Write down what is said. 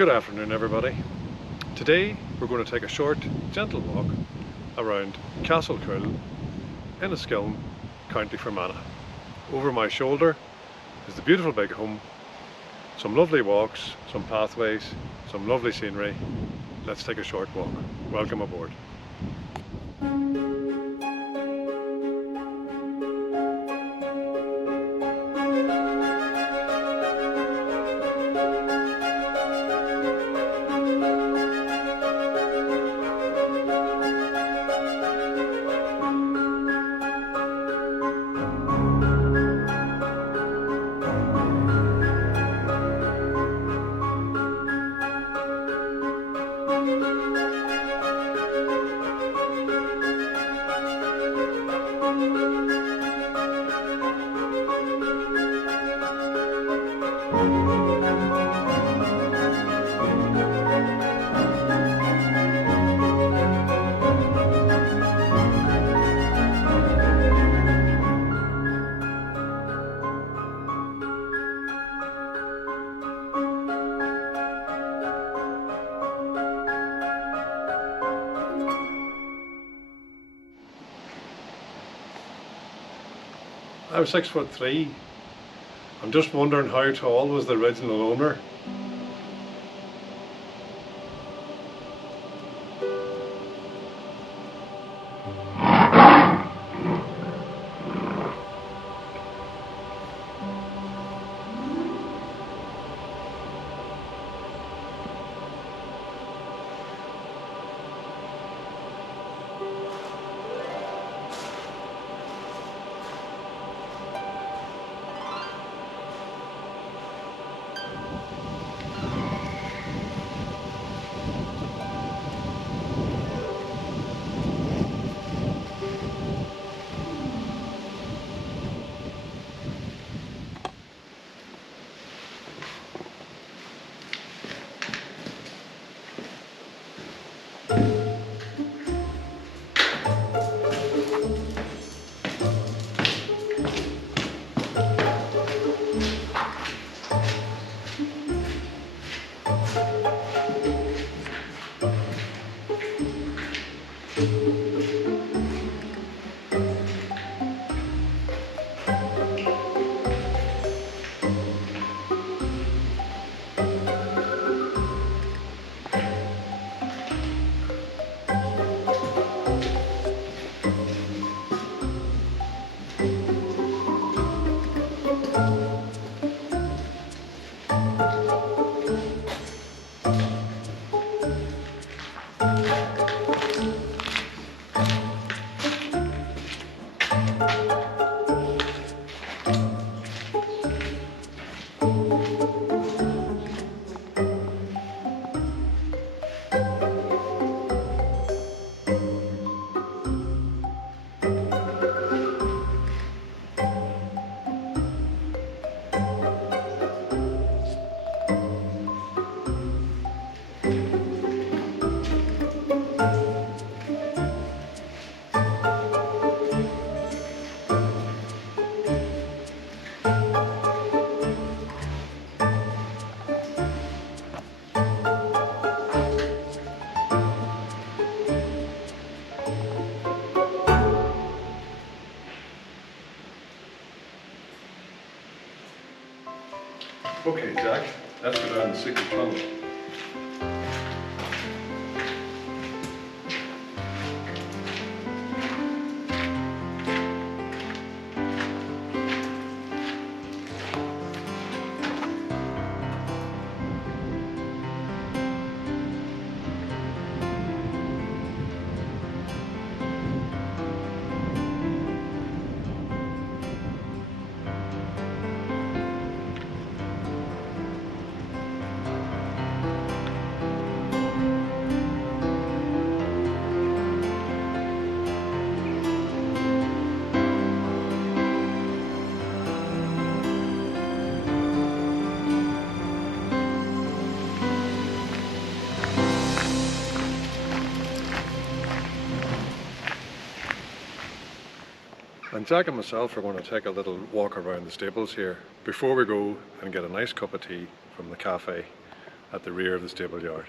Good afternoon everybody. Today we're going to take a short, gentle walk around Castlecoole, Enniskillen, County Fermanagh. Over my shoulder is the beautiful big home, some lovely walks, some pathways, some lovely scenery. Let's take a short walk. Welcome aboard. I'm 6'3". I'm just wondering how tall was the original owner. Okay, Jack, let's go down the secret tunnel. And Jack and myself are going to take a little walk around the stables here before we go and get a nice cup of tea from the cafe at the rear of the stable yard.